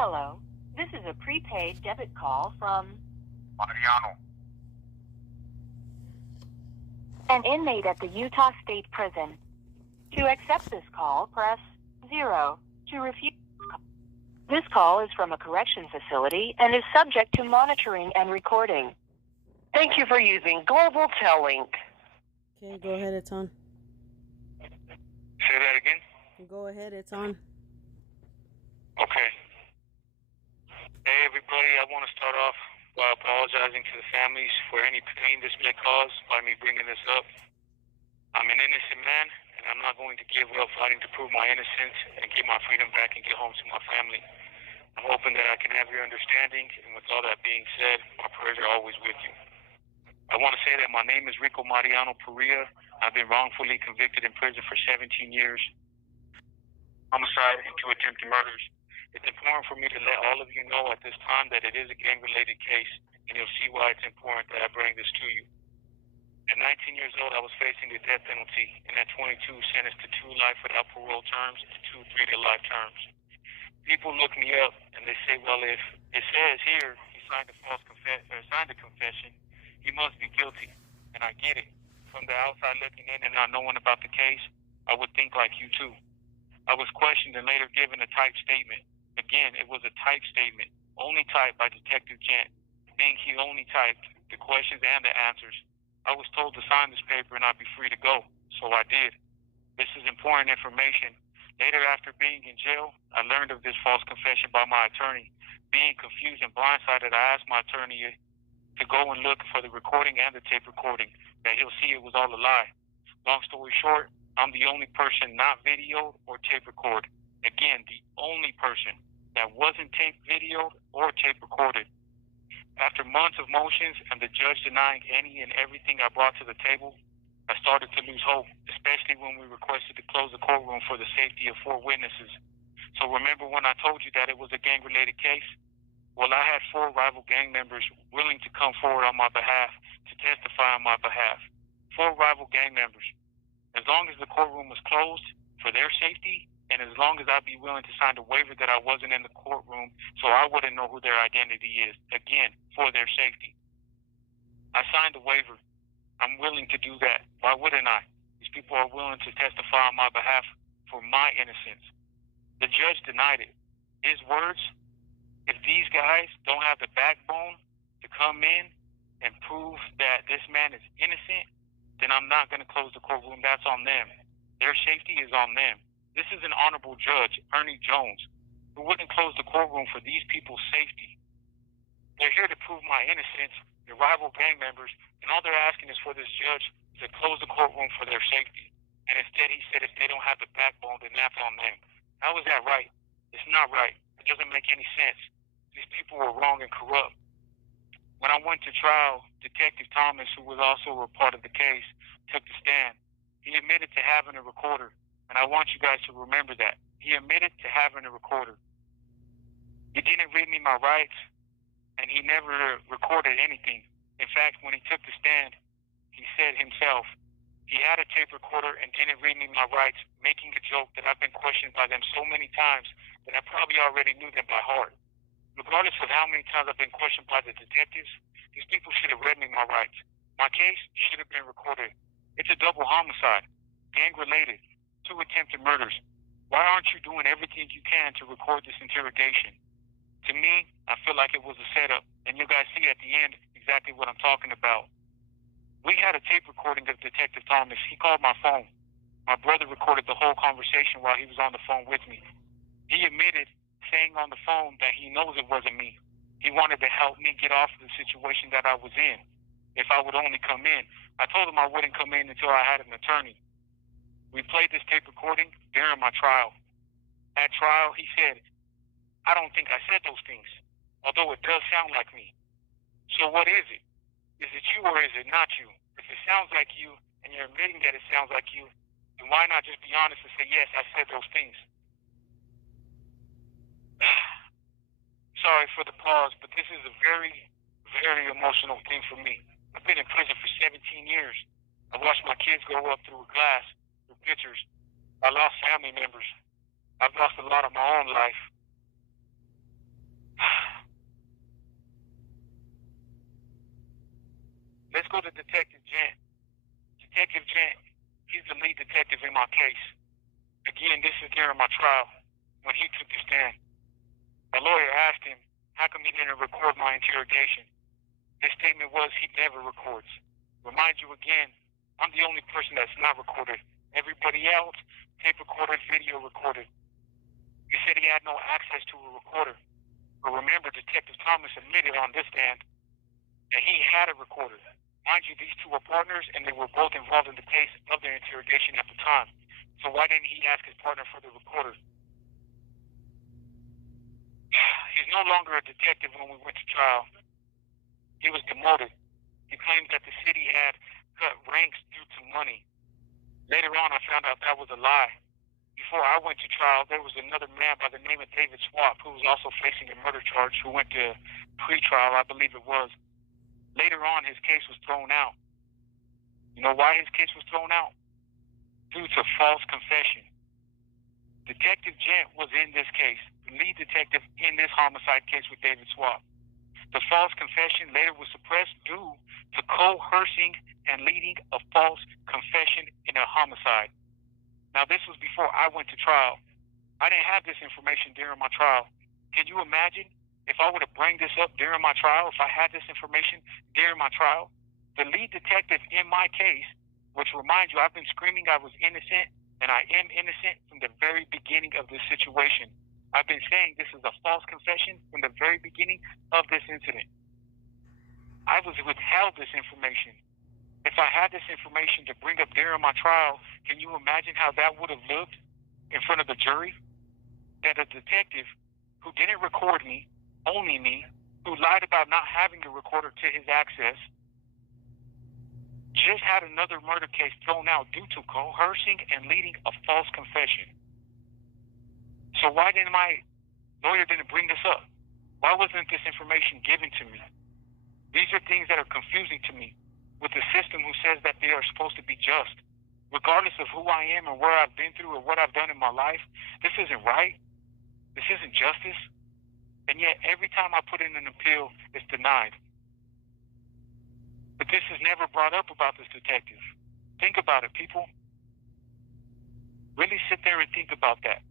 Hello. This is a prepaid debit call from Mariano. an inmate at the Utah State Prison. To accept this call, press 0. To refuse. This call is from a correction facility and is subject to monitoring and recording. Thank you for using Global Tellink. Okay, go ahead, it's on. Say that again? Go ahead, it's on. Okay. Hey, everybody, I want to start off by apologizing to the families for any pain this may cause by me bringing this up. I'm an innocent man, and I'm not going to give up fighting to prove my innocence and get my freedom back and get home to my family. I'm hoping that I can have your understanding, and with all that being said, my prayers are always with you. I want to say that my name is Rìqo Perea. I've been wrongfully convicted in prison for 17 years. Homicide and 2 attempted murders. It's important for me to let all of you know at this time that it is a gang-related case, and you'll see why it's important that I bring this to you. At 19 years old, I was facing the death penalty, and at 22, sentenced to 2 life without parole terms and 2 3-to-life terms. People look me up, and they say, well, if it says here he signed a confession, he must be guilty, and I get it. From the outside looking in and not knowing about the case, I would think like you too. I was questioned and later given a typed statement. Again, it was a typed statement, only typed by Detective Gent, being he only typed the questions and the answers. I was told to sign this paper and I'd be free to go, so I did. This is important information. Later, after being in jail, I learned of this false confession by my attorney. Being confused and blindsided, I asked my attorney to go and look for the recording and the tape recording, that he'll see it was all a lie. Long story short, I'm the only person not videoed or tape recorded. Again, the only person that wasn't tape videoed or tape recorded. After months of motions and the judge denying any and everything I brought to the table, I started to lose hope, especially when we requested to close the courtroom for the safety of 4 witnesses. So remember when I told you that it was a gang-related case? Well, I had 4 rival gang members willing to come forward on my behalf to testify on my behalf. 4 rival gang members. As long as the courtroom was closed for their safety, and as long as I'd be willing to sign a waiver that I wasn't in the courtroom so I wouldn't know who their identity is, again, for their safety. I signed a waiver. I'm willing to do that. Why wouldn't I? These people are willing to testify on my behalf for my innocence. The judge denied it. His words, if these guys don't have the backbone to come in and prove that this man is innocent, then I'm not going to close the courtroom. That's on them. Their safety is on them. This is an honorable judge, Ernie Jones, who wouldn't close the courtroom for these people's safety. They're here to prove my innocence, the rival gang members, and all they're asking is for this judge to close the courtroom for their safety. And instead he said if they don't have the backbone, then that's on them. How is that right? It's not right. It doesn't make any sense. These people were wrong and corrupt. When I went to trial, Detective Thomas, who was also a part of the case, took the stand. He admitted to having a recorder, and I want you guys to remember that. He admitted to having a recorder. He didn't read me my rights, and he never recorded anything. In fact, when he took the stand, he said himself, he had a tape recorder and didn't read me my rights, making a joke that I've been questioned by them so many times that I probably already knew them by heart. Regardless of how many times I've been questioned by the detectives, these people should have read me my rights. My case should have been recorded. It's a double homicide, gang-related, 2 attempted murders. Why aren't you doing everything you can to record this interrogation? To me, I feel like it was a setup, and you guys see at the end exactly what I'm talking about. We had a tape recording of Detective Thomas. He called my phone. My brother recorded the whole conversation while he was on the phone with me. He admitted, saying on the phone, that he knows it wasn't me. He wanted to help me get off of the situation that I was in. If I would only come in. I told him I wouldn't come in until I had an attorney. We played this tape recording during my trial. At trial, he said, I don't think I said those things, although it does sound like me. So what is it? Is it you or is it not you? If it sounds like you, and you're admitting that it sounds like you, then why not just be honest and say, yes, I said those things? Sorry for the pause, but this is a very, very emotional thing for me. I've been in prison for 17 years. I watched my kids grow up through a glass, through pictures. I lost family members. I've lost a lot of my own life. Let's go to Detective Gent. Detective Gent, he's the lead detective in my case. Again, this is during my trial when he took the stand. The lawyer asked him, how come he didn't record my interrogation? His statement was he never records. Remind you again, I'm the only person that's not recorded. Everybody else, tape recorded, video recorded. He said he had no access to a recorder. But remember, Detective Thomas admitted on this stand that he had a recorder. Mind you, these two were partners, and they were both involved in the case of their interrogation at the time. So why didn't he ask his partner for the recorder? He's no longer a detective when we went to trial. He was demoted. He claimed that the city had cut ranks due to money. Later on, I found out that was a lie. Before I went to trial, there was another man by the name of David Swap who was also facing a murder charge who went to pre-trial, I believe it was. Later on, his case was thrown out. You know why his case was thrown out? Due to false confession. Detective Gent was in this case, the lead detective in this homicide case with David Swap. The false confession later was suppressed due to coercing and leading a false confession in a homicide. Now, this was before I went to trial. I didn't have this information during my trial. Can you imagine if I were to bring this up during my trial, if I had this information during my trial? The lead detective in my case, which reminds you, I've been screaming I was innocent, and I am innocent from the very beginning of this situation. I've been saying this is a false confession from the very beginning of this incident. I was withheld this information. If I had this information to bring up during my trial, can you imagine how that would have looked in front of the jury? That a detective who didn't record me, only me, who lied about not having a recorder to his access, just had another murder case thrown out due to coercing and leading a false confession. So why didn't my lawyer bring this up? Why wasn't this information given to me? These are things that are confusing to me with the system who says that they are supposed to be just. Regardless of who I am or where I've been through or what I've done in my life, this isn't right. This isn't justice. And yet every time I put in an appeal, it's denied. But this is never brought up about this detective. Think about it, people. Really sit there and think about that.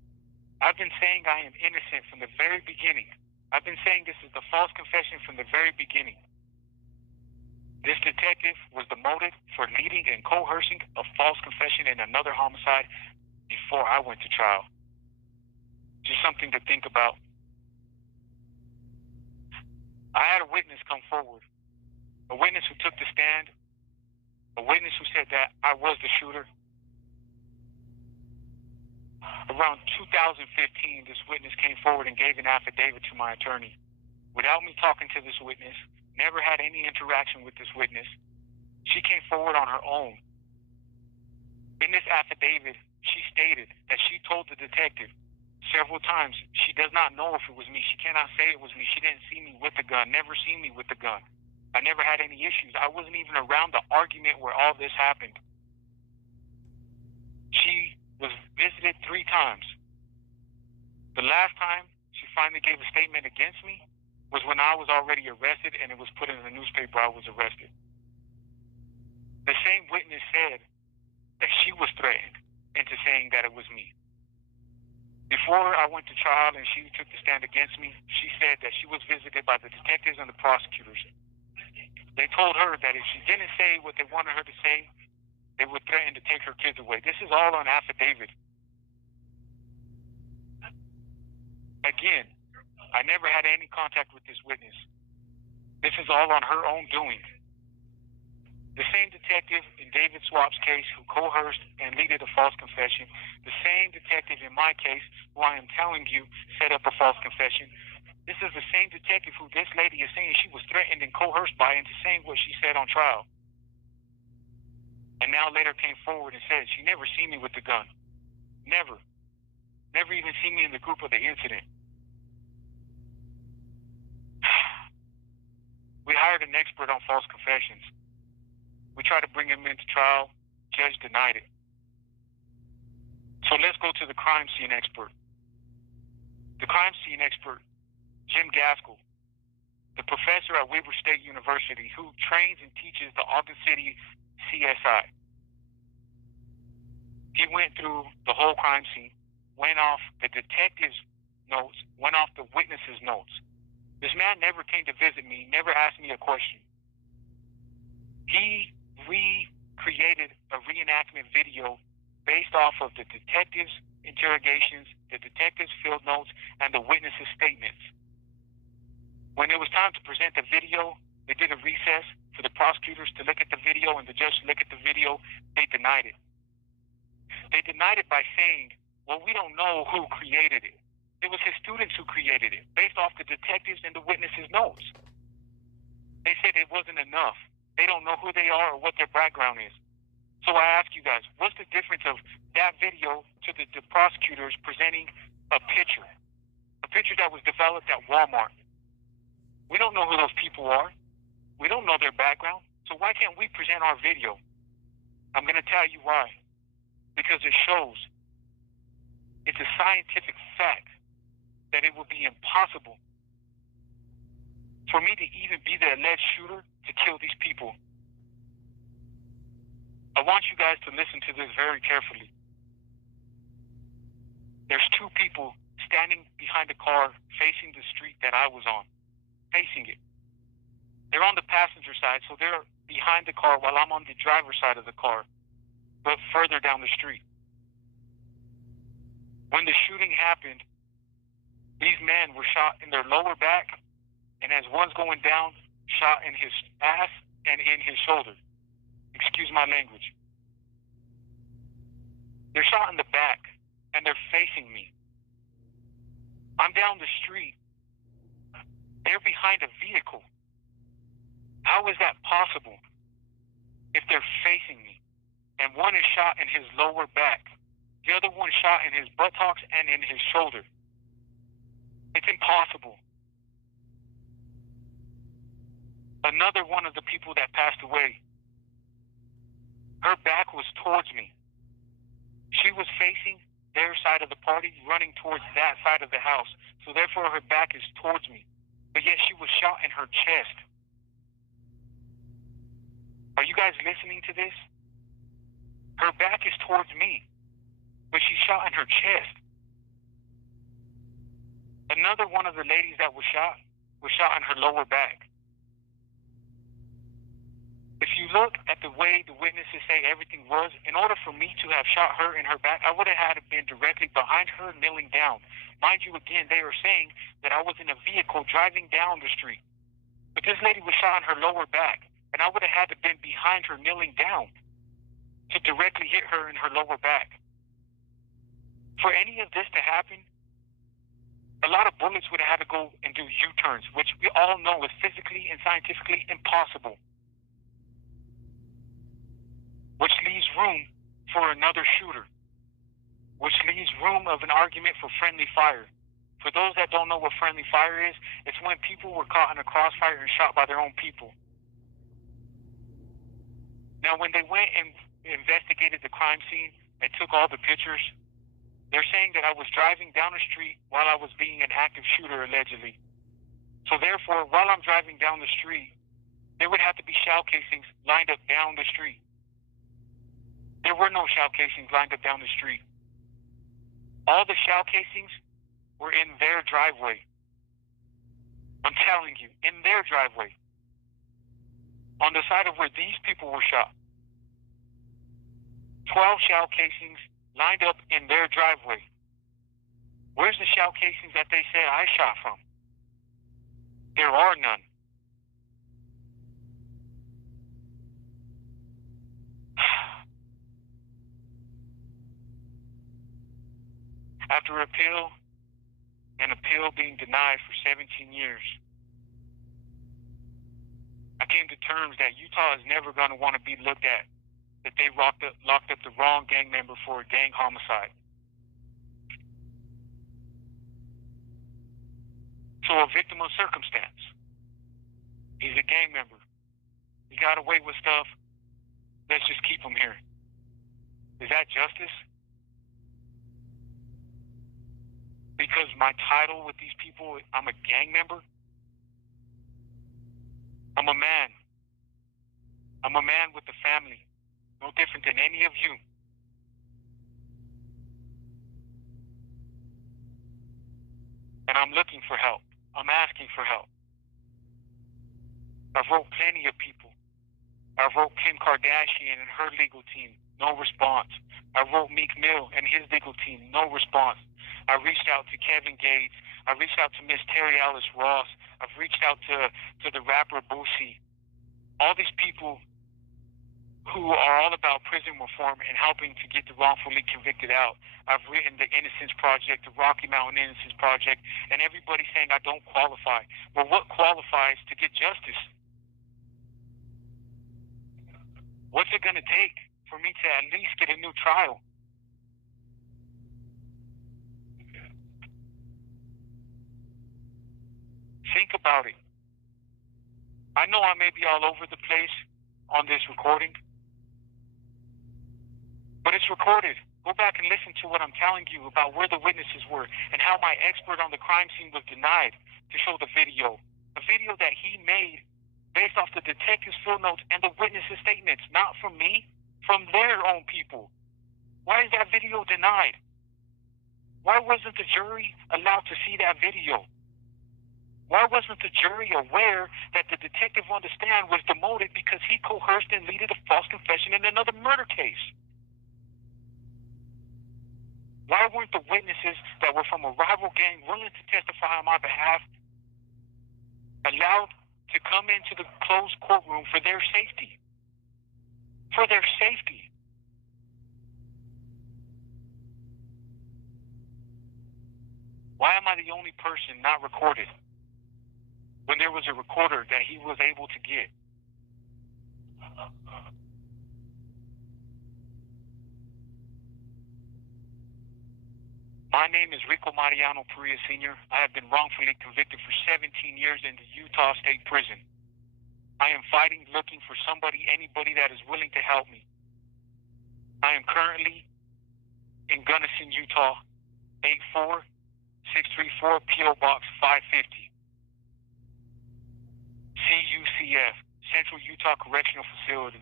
I've been saying I am innocent from the very beginning. I've been saying this is the false confession from the very beginning. This detective was demoted for leading and coercing a false confession in another homicide before I went to trial. Just something to think about. I had a witness come forward. A witness who took the stand. A witness who said that I was the shooter. Around 2015, this witness came forward and gave an affidavit to my attorney. Without me talking to this witness, never had any interaction with this witness, she came forward on her own. In this affidavit, she stated that she told the detective several times she does not know if it was me. She cannot say it was me. She didn't see me with the gun, never seen me with the gun. I never had any issues. I wasn't even around the argument where all this happened. She was visited 3 times. The last time she finally gave a statement against me was when I was already arrested and it was put in the newspaper I was arrested. The same witness said that she was threatened into saying that it was me. Before I went to trial and she took the stand against me, she said that she was visited by the detectives and the prosecutors. They told her that if she didn't say what they wanted her to say, they would threaten to take her kids away. This is all on affidavit. Again, I never had any contact with this witness. This is all on her own doing. The same detective in David Swap's case who coerced and leaded a false confession, the same detective in my case who I am telling you set up a false confession, this is the same detective who this lady is saying she was threatened and coerced by into saying what she said on trial. And now later came forward and said she never seen me with the gun. Never. Never even seen me in the group of the incident. We hired an expert on false confessions. We tried to bring him into trial. Judge denied it. So let's go to the crime scene expert. The crime scene expert, Jim Gaskell. the professor at Weber State University who trains and teaches the Ogden City CSI. He went through the whole crime scene, went off the detective's notes, went off the witness's notes. This man never came to visit me, never asked me a question. He recreated a reenactment video based off of the detective's interrogations, the detective's field notes, and the witness's statements. When it was time to present the video, they did a recess for the prosecutors to look at the video and the judge to look at the video. They denied it. They denied it by saying, well, we don't know who created it. It was his students who created it, based off the detectives and the witnesses' notes. They said it wasn't enough. They don't know who they are or what their background is. So I ask you guys, what's the difference of that video to the prosecutors presenting a picture that was developed at Walmart? We don't know who those people are. We don't know their background. So why can't we present our video? I'm going to tell you why. Because it shows, it's a scientific fact that it would be impossible for me to even be the alleged shooter to kill these people. I want you guys to listen to this very carefully. There's two people standing behind a car facing the street that I was on, facing it. They're on the passenger side, so they're behind the car while I'm on the driver's side of the car, but further down the street. When the shooting happened, these men were shot in their lower back, and as one's going down, shot in his ass and in his shoulder. Excuse my language. They're shot in the back, and they're facing me. I'm down the street. They're behind a vehicle. How is that possible if they're facing me? And one is shot in his lower back. The other one shot in his buttocks and in his shoulder. It's impossible. Another one of the people that passed away, her back was towards me. She was facing their side of the party, running towards that side of the house. So therefore her back is towards me. But yet she was shot in her chest. Are you guys listening to this? Her back is towards me, but she's shot in her chest. Another one of the ladies that was shot in her lower back. If you look at the way the witnesses say everything was, in order for me to have shot her in her back, I would have had to been directly behind her, kneeling down. Mind you, again, they are saying that I was in a vehicle driving down the street. But this lady was shot in her lower back, and I would have had to been behind her, kneeling down, to directly hit her in her lower back. For any of this to happen, a lot of bullets would have had to go and do U-turns, which we all know is physically and scientifically impossible. Which leaves room for another shooter. Which leaves room of an argument for friendly fire. For those that don't know what friendly fire is, it's when people were caught in a crossfire and shot by their own people. Now, when they went and investigated the crime scene and took all the pictures, they're saying that I was driving down the street while I was being an active shooter, allegedly. So therefore, while I'm driving down the street, there would have to be shell casings lined up down the street. There were no shell casings lined up down the street. All the shell casings were in their driveway. I'm telling you, in their driveway. On the side of where these people were shot. 12 shell casings lined up in their driveway. Where's the shell casings that they said I shot from? There are none. After appeal being denied for 17 years, I came to terms that Utah is never going to want to be looked at that they locked up the wrong gang member for a gang homicide. So a victim of circumstance. He's a gang member. He got away with stuff. Let's just keep him here. Is that justice? Because my title with these people, I'm a gang member? I'm a man. I'm a man with a family, no different than any of you. And I'm looking for help. I'm asking for help. I've wrote plenty of people. I wrote Kim Kardashian and her legal team, no response. I wrote Meek Mill and his legal team, no response. I reached out to Kevin Gates. I reached out to Miss Terry Alice Ross. I've reached out to the rapper Boosie. All these people who are all about prison reform and helping to get the wrongfully convicted out. I've written the Innocence Project, the Rocky Mountain Innocence Project, and everybody's saying I don't qualify. Well, what qualifies to get justice? What's it going to take for me to at least get a new trial? Think about it. I know I may be all over the place on this recording, but it's recorded. Go back and listen to what I'm telling you about where the witnesses were and how my expert on the crime scene was denied to show the video. A video that he made based off the detective's field notes and the witnesses' statements, not from me, from their own people. Why is that video denied? Why wasn't the jury allowed to see that video? Why wasn't the jury aware that the detective on the stand was demoted because he coerced and leaded a false confession in another murder case? Why weren't the witnesses that were from a rival gang willing to testify on my behalf allowed to come into the closed courtroom for their safety? For their safety. Why am I the only person not recorded when there was a recorder that he was able to get? My name is Rìqo Perea Sr. I have been wrongfully convicted for 17 years in the Utah State Prison. I am fighting, looking for somebody, anybody that is willing to help me. I am currently in Gunnison, Utah, 84634, P.O. Box 550. CUCF, Central Utah Correctional Facility.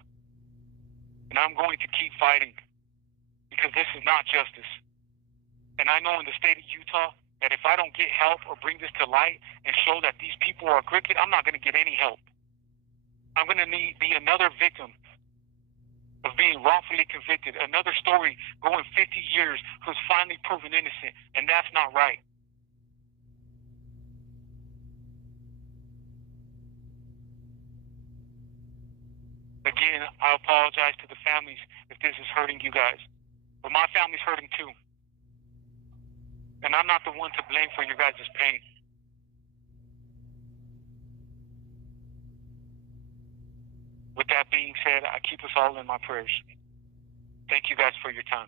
And I'm going to keep fighting because this is not justice. And I know in the state of Utah that if I don't get help or bring this to light and show that these people are crooked, I'm not going to get any help. I'm going to be another victim of being wrongfully convicted, another story going 50 years who's finally proven innocent, and that's not right. Again, I apologize to the families if this is hurting you guys, but my family's hurting too. And I'm not the one to blame for your guys' pain. With that being said, I keep us all in my prayers. Thank you guys for your time.